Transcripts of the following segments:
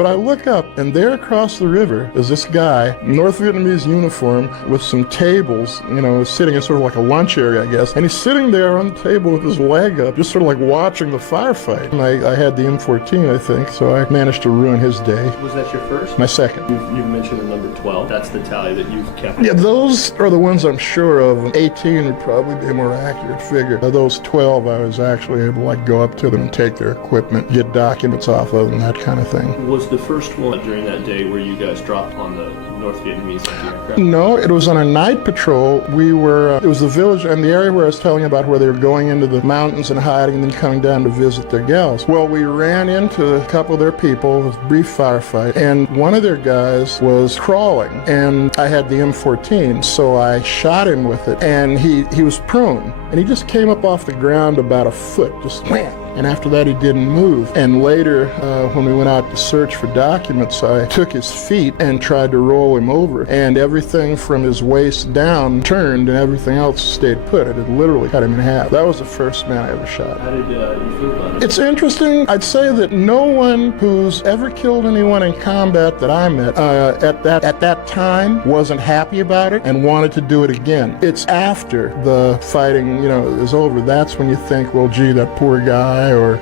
But I look up, and there across the river is this guy, North Vietnamese uniform, with some tables, sitting in sort of like a lunch area, I guess. And he's sitting there on the table with his leg up, just sort of like watching the firefight. And I had the M14, I think, so I managed to ruin his day. Was that your first? My second. You've mentioned the number 12. That's the tally that you've kept. Yeah, those are the ones I'm sure of. 18 would probably be a more accurate figure. Of those 12, I was actually able to go up to them and take their equipment, get documents off of them, that kind of thing. Was the first one during that day where you guys dropped on the North Vietnamese anti-aircraft? No, it was on a night patrol. We were, it was the village and the area where I was telling you about where they were going into the mountains and hiding and then coming down to visit their gals. Well, we ran into a couple of their people, it was a brief firefight, and one of their guys was crawling, and I had the M14, so I shot him with it, and he was prone, and he just came up off the ground about a foot, just wham! And after that, he didn't move. And later, when we went out to search for documents, I took his feet and tried to roll him over. And everything from his waist down turned, and everything else stayed put. It had literally cut him in half. That was the first man I ever shot. How did you feel about it? It's interesting. I'd say that no one who's ever killed anyone in combat that I met at that time wasn't happy about it and wanted to do it again. It's after the fighting, is over. That's when you think, well, gee, that poor guy, or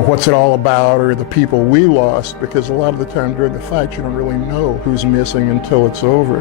what's it all about, or the people we lost, because a lot of the time during the fight you don't really know who's missing until it's over.